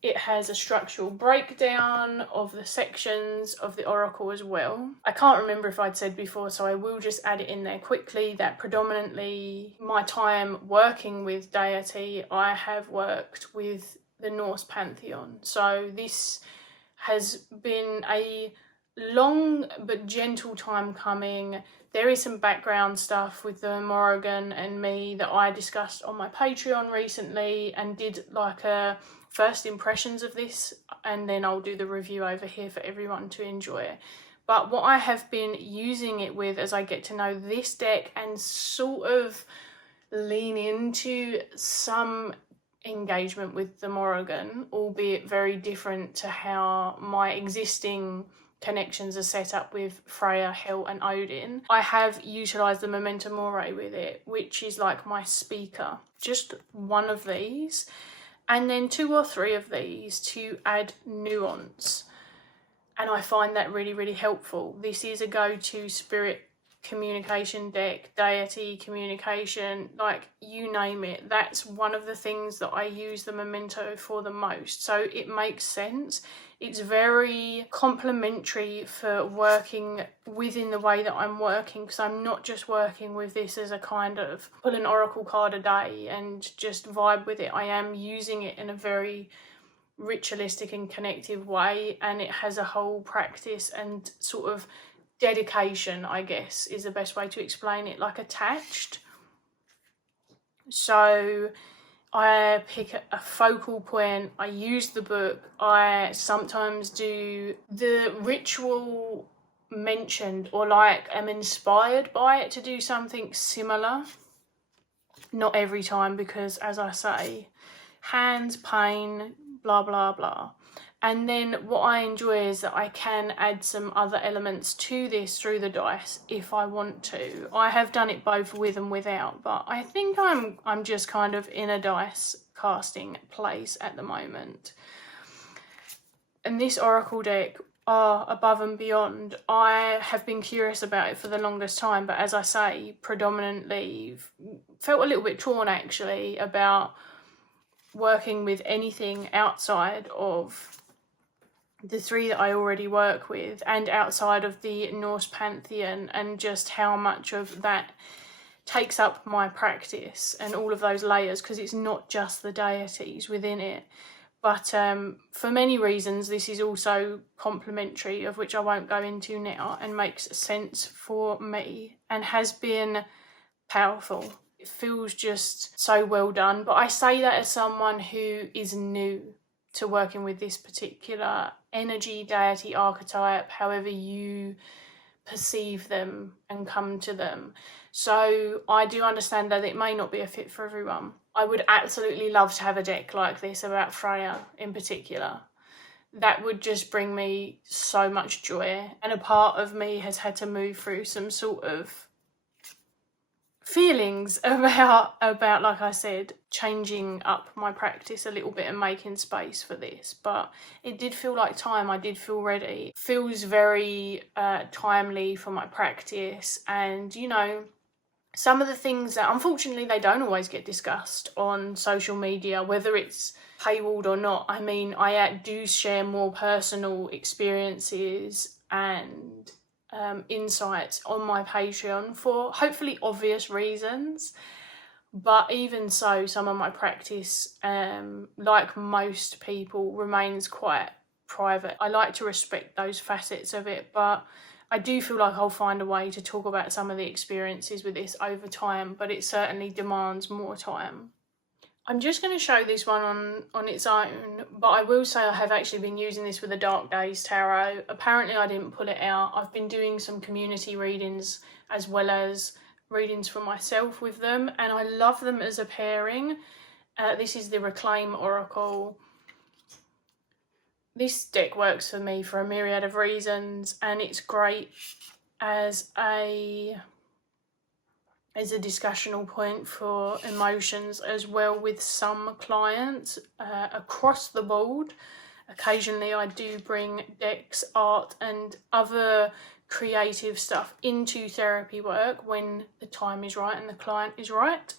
It has a structural breakdown of the sections of the oracle as well. I can't remember if I'd said before, so I will just add it in there quickly, that predominantly my time working with deity, I have worked with the Norse pantheon. So this has been a long but gentle time coming. There is some background stuff with the Morrigan and me that I discussed on my Patreon recently and did like a first impressions of this, and then I'll do the review over here for everyone to enjoy. But what I have been using it with as I get to know this deck and sort of lean into some engagement with the Morrigan, albeit very different to how my existing connections are set up with Freya, Hel and Odin. I have utilised the Memento Mori with it, which is like my speaker. Just one of these, and then 2 or 3 of these to add nuance. And I find that really, really helpful. This is a go-to spirit communication deck, deity communication, like you name it. That's one of the things that I use the Memento for the most. So it makes sense. It's very complementary for working within the way that I'm working, because I'm not just working with this as a kind of pull an oracle card a day and just vibe with it. I am using it in a very ritualistic and connective way, and it has a whole practice and sort of dedication, I guess, is the best way to explain it, like attached. So I pick a focal point, I use the book, I sometimes do the ritual mentioned or like am inspired by it to do something similar. Not every time, because as I say, hands, pain, blah blah blah. And then what I enjoy is that I can add some other elements to this through the dice if I want to. I have done it both with and without, but I think I'm just kind of in a dice casting place at the moment. And this oracle deck, above and beyond, I have been curious about it for the longest time, but as I say, predominantly felt a little bit torn actually about working with anything outside of the 3 that I already work with and outside of the Norse pantheon, and just how much of that takes up my practice and all of those layers, because it's not just the deities within it. But for many reasons, this is also complementary, of which I won't go into now, and makes sense for me and has been powerful. It feels just so well done. But I say that as someone who is new to working with this particular energy, deity, archetype, however you perceive them and come to them. So I do understand that it may not be a fit for everyone. I would absolutely love to have a deck like this about Freya in particular. That would just bring me so much joy. And a part of me has had to move through some sort of feelings about, like I said, changing up my practice a little bit and making space for this. But it did feel like time. I did feel ready. It feels very timely for my practice. And, you know, some of the things that unfortunately they don't always get discussed on social media, whether it's paywalled or not. I mean, I do share more personal experiences and insights on my Patreon for hopefully obvious reasons. But even so, some of my practice, like most people, remains quite private. I like to respect those facets of it, but I do feel like I'll find a way to talk about some of the experiences with this over time, but it certainly demands more time. I'm just going to show this one on its own, but I will say I have actually been using this with the Dark Days Tarot. Apparently I didn't pull it out. I've been doing some community readings as well as readings for myself with them, and I love them as a pairing. This is the Reclaim Oracle. This deck works for me for a myriad of reasons, and it's great as a discussional point for emotions as well with some clients across the board. Occasionally I do bring decks, art and other creative stuff into therapy work when the time is right and the client is right.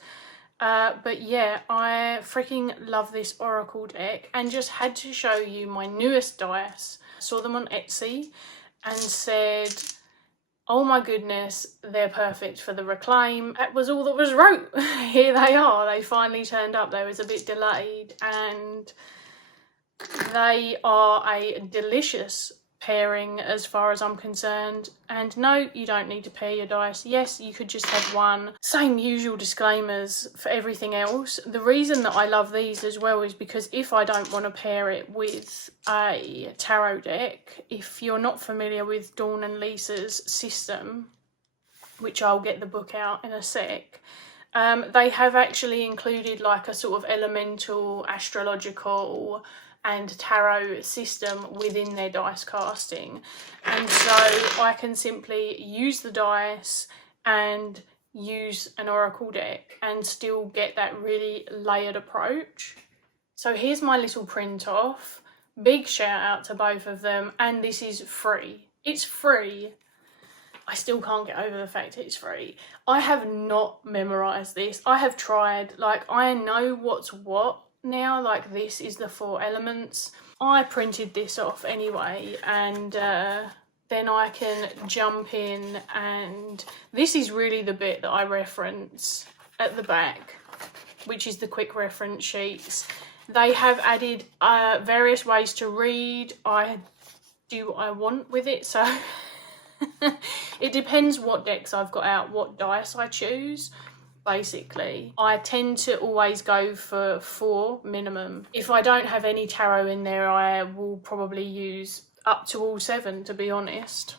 But yeah, I freaking love this Oracle deck and just had to show you my newest dice. I saw them on Etsy and said, oh my goodness, they're perfect for the Reclaim. That was all that was wrote. Here they are. They finally turned up. They was a bit delayed, and they are a delicious pairing as far as I'm concerned. And no, you don't need to pair your dice. Yes, you could just have one. Same usual disclaimers for everything else. The reason that I love these as well is because if I don't want to pair it with a tarot deck, if you're not familiar with Dawn and Lisa's system, which I'll get the book out in a sec, they have actually included like a sort of elemental, astrological and tarot system within their dice casting, and so I can simply use the dice and use an oracle deck and still get that really layered approach. So here's my little print off. Big shout out to both of them, and this is free. It's free. I still can't get over the fact it's free. I have not memorized this. I have tried, like I know what's what now, like this is the 4 elements. I printed this off anyway, and then I can jump in, and this is really the bit that I reference at the back, which is the quick reference sheets. They have added various ways to read. I do what I want with it, so it depends what decks I've got out, what dice I choose. Basically, I tend to always go for 4 minimum. If I don't have any tarot in there, I will probably use up to all 7, to be honest.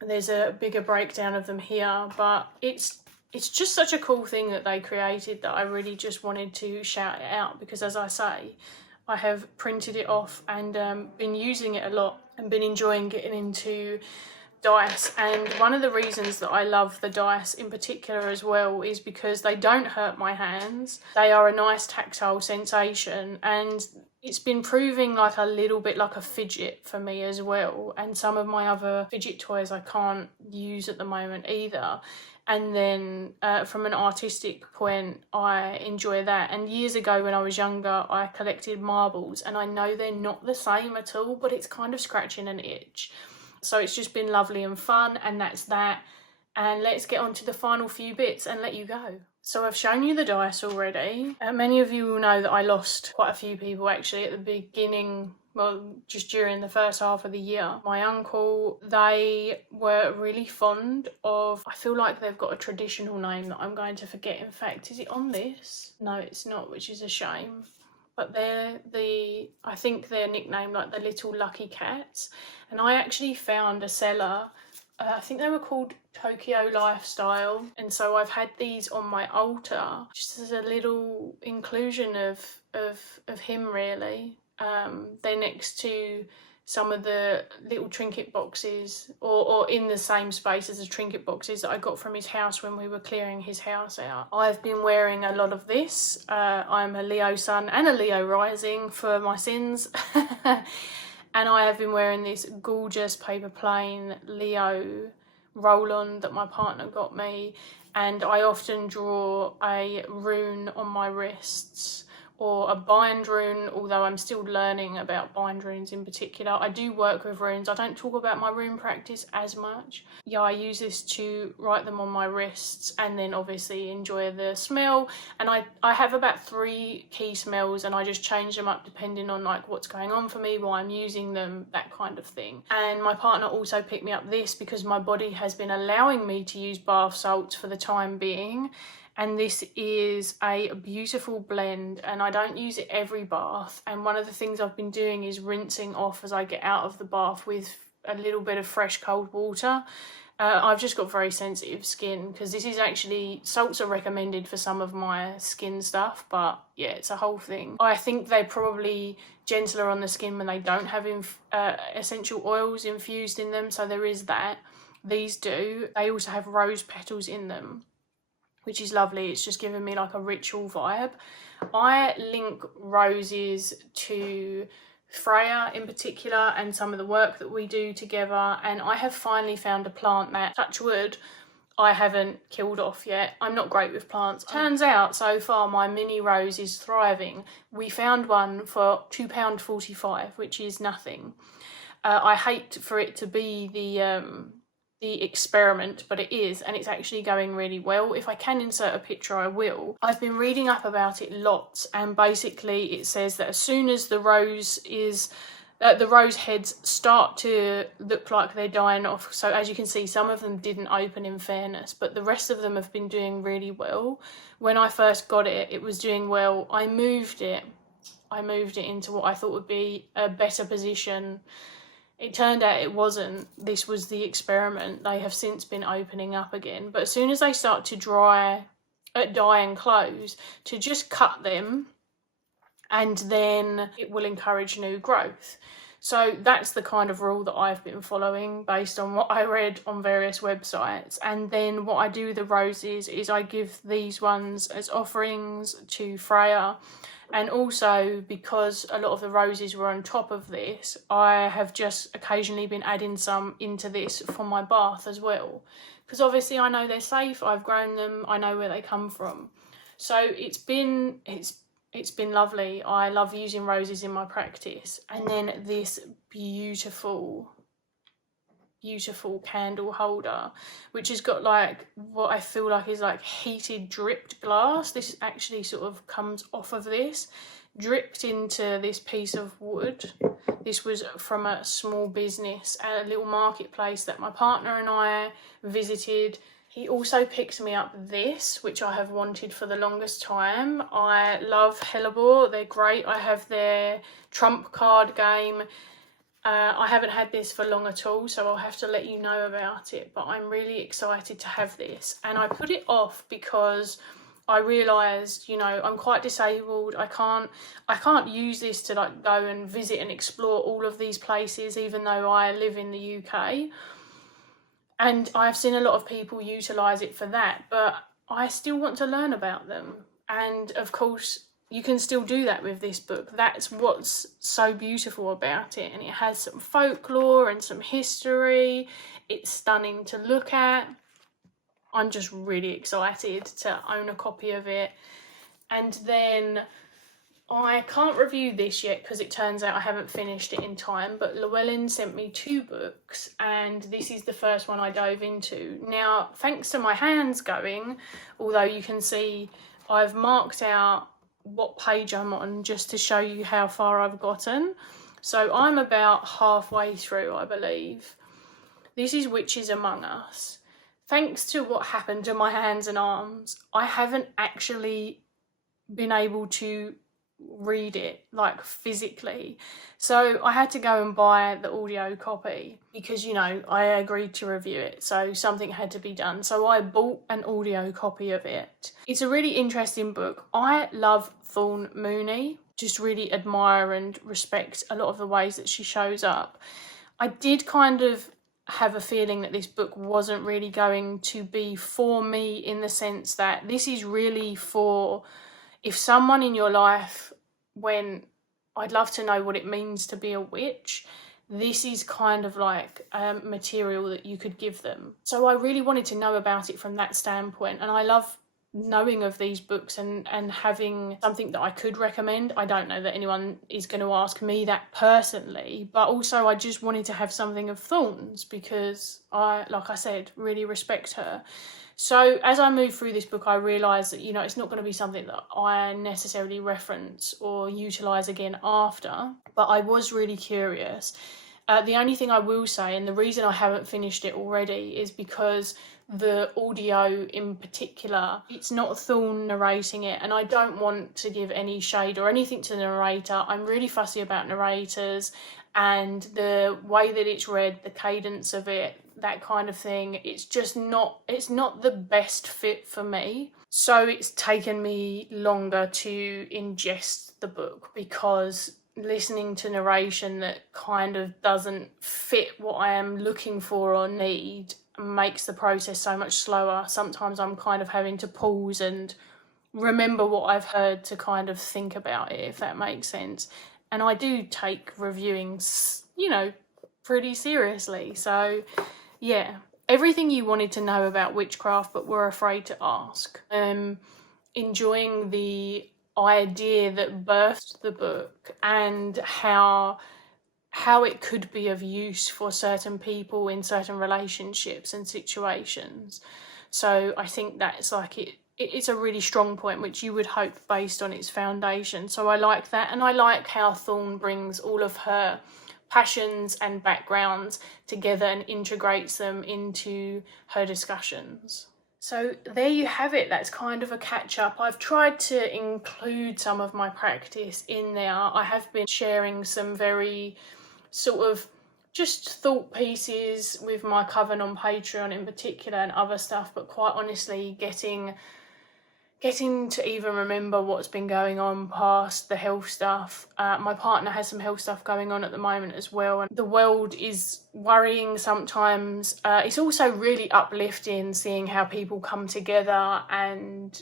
There's a bigger breakdown of them here, but it's just such a cool thing that they created that I really just wanted to shout it out, because as I say, I have printed it off and been using it a lot and been enjoying getting into dice. And one of the reasons that I love the dice in particular as well is because they don't hurt my hands. They are a nice tactile sensation, and it's been proving like a little bit like a fidget for me as well. And some of my other fidget toys I can't use at the moment either. And then from an artistic point, I enjoy that. And years ago when I was younger, I collected marbles, and I know they're not the same at all, but it's kind of scratching an itch. So it's just been lovely and fun, and that's that. And let's get on to the final few bits and let you go. So I've shown you the dice already. Many of you will know that I lost quite a few people actually at the beginning, well, just during the first half of the year. My uncle, they were really fond of, I feel like they've got a traditional name that I'm going to forget. In fact, is it on this? No, it's not, which is a shame. But they're I think they're nicknamed like the Little Lucky Cats. And I actually found a seller, I think they were called 𝗕𝗿𝗀 Lifestyle. And so I've had these on my altar, just as a little inclusion of him really. They're next to some of the little trinket boxes, or in the same space as the trinket boxes that I got from his house when we were clearing his house out. I've been wearing a lot of this. I'm a Leo sun and a Leo rising for my sins. And I have been wearing this gorgeous paper plane Leo roll-on that my partner got me. And I often draw a rune on my wrists, or a bind rune, although I'm still learning about bind runes in particular. I do work with runes. I don't talk about my rune practice as much. Yeah, I use this to write them on my wrists and then obviously enjoy the smell. And I have about 3 key smells, and I just change them up depending on like what's going on for me, why I'm using them, that kind of thing. And my partner also picked me up this because my body has been allowing me to use bath salts for the time being. And this is a beautiful blend, and I don't use it every bath. And one of the things I've been doing is rinsing off as I get out of the bath with a little bit of fresh cold water. I've just got very sensitive skin, because this is actually, salts are recommended for some of my skin stuff, but yeah, it's a whole thing. I think they're probably gentler on the skin when they don't have essential oils infused in them, so there is that. These do. They also have rose petals in them, which is lovely. It's just giving me like a ritual vibe. I link roses to Freya in particular and some of the work that we do together, and I have finally found a plant that, touch wood, I haven't killed off yet. I'm not great with plants. Turns out so far my mini rose is thriving. We found one for £2.45, which is nothing. I hate for it to be the experiment, but it is, and it's actually going really well. If I can insert a picture, I will. I've been reading up about it lots, and basically it says that as soon as the rose heads start to look like they're dying off, so as you can see, some of them didn't open in fairness, but the rest of them have been doing really well. When I first got it, it was doing well. I moved it into what I thought would be a better position. It turned out it wasn't. This was the experiment. They have since been opening up again. But as soon as they start to die and close, to just cut them, and then it will encourage new growth. So that's the kind of rule that I've been following based on what I read on various websites. And then what I do with the roses is I give these ones as offerings to Freya. And also, because a lot of the roses were on top of this, I have just occasionally been adding some into this for my bath as well. Because obviously I know they're safe, I've grown them, I know where they come from. So it's been lovely. I love using roses in my practice. And then this beautiful candle holder, which has got like what I feel like is like heated dripped glass. This actually sort of comes off of this, dripped into this piece of wood. This was from a small business at a little marketplace that my partner and I visited. He also picked me up this, which I have wanted for the longest time. I love Hellebore, they're great. I have their trump card game. I haven't had this for long at all, so I'll have to let you know about it, but I'm really excited to have this. And I put it off because I realised, you know, I'm quite disabled. I can't use this to like go and visit and explore all of these places, even though I live in the UK. And I've seen a lot of people utilise it for that, but I still want to learn about them. And of course, you can still do that with this book. That's what's so beautiful about it. And it has some folklore and some history. It's stunning to look at. I'm just really excited to own a copy of it. And then I can't review this yet because it turns out I haven't finished it in time, but Llewellyn sent me 2 books and this is the first one I dove into. Now, thanks to my hands going, although you can see I've marked out what page I'm on just to show you how far I've gotten. So I'm about halfway through, I believe. This is Witches Among Us. Thanks to what happened to my hands and arms, I haven't actually been able to read it like physically, so I had to go and buy the audio copy because, you know, I agreed to review it, so something had to be done. So I bought an audio copy of it. It's a really interesting book. I love Thorn Mooney, just really admire and respect a lot of the ways that she shows up. I did kind of have a feeling that this book wasn't really going to be for me, in the sense that this is really for if someone in your life, when I'd love to know what it means to be a witch, this is kind of like material that you could give them. So I really wanted to know about it from that standpoint. And I love knowing of these books and having something that I could recommend. I don't know that anyone is going to ask me that personally, but also I just wanted to have something of Thorns because I, like I said, really respect her. So as I move through this book, I realised that, you know, it's not going to be something that I necessarily reference or utilise again after, but I was really curious. The only thing I will say, and the reason I haven't finished it already, is because the audio in particular, it's not Thorn narrating it, and I don't want to give any shade or anything to the narrator. I'm really fussy about narrators and the way that it's read, the cadence of it, that kind of thing. It's just not, it's not the best fit for me. So it's taken me longer to ingest the book, because listening to narration that kind of doesn't fit what I am looking for or need makes the process so much slower. Sometimes I'm kind of having to pause and remember what I've heard to kind of think about it, if that makes sense. And I do take reviewing, you know, pretty seriously. So yeah, everything you wanted to know about witchcraft but were afraid to ask. Enjoying the idea that birthed the book and how it could be of use for certain people in certain relationships and situations. So I think that's like it's a really strong point, which you would hope based on its foundation. So I like that, and I like how Thorn brings all of her passions and backgrounds together and integrates them into her discussions. So there you have it. That's kind of a catch up. I've tried to include some of my practice in there. I have been sharing some very sort of just thought pieces with my coven on Patreon in particular and other stuff, but quite honestly getting to even remember what's been going on past the health stuff. My partner has some health stuff going on at the moment as well, and the world is worrying sometimes. It's also really uplifting seeing how people come together and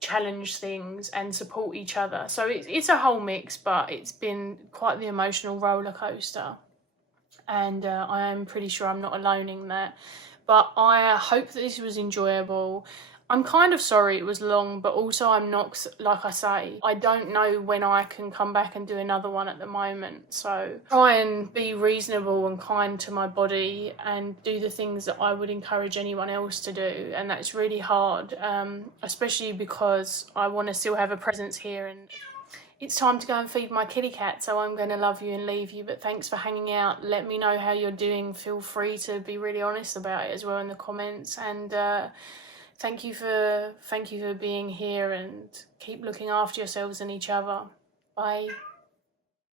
challenge things and support each other. So it's a whole mix, but it's been quite the emotional roller coaster, and I am pretty sure I'm not alone in that. But I hope that this was enjoyable. I'm kind of sorry it was long, but also I'm not, like I say, I don't know when I can come back and do another one at the moment. So try and be reasonable and kind to my body and do the things that I would encourage anyone else to do. And that's really hard, especially because I want to still have a presence here, and it's time to go and feed my kitty cat, so I'm going to love you and leave you. But thanks for hanging out. Let me know how you're doing. Feel free to be really honest about it as well in the comments. And thank you for being here, and keep looking after yourselves and each other. Bye.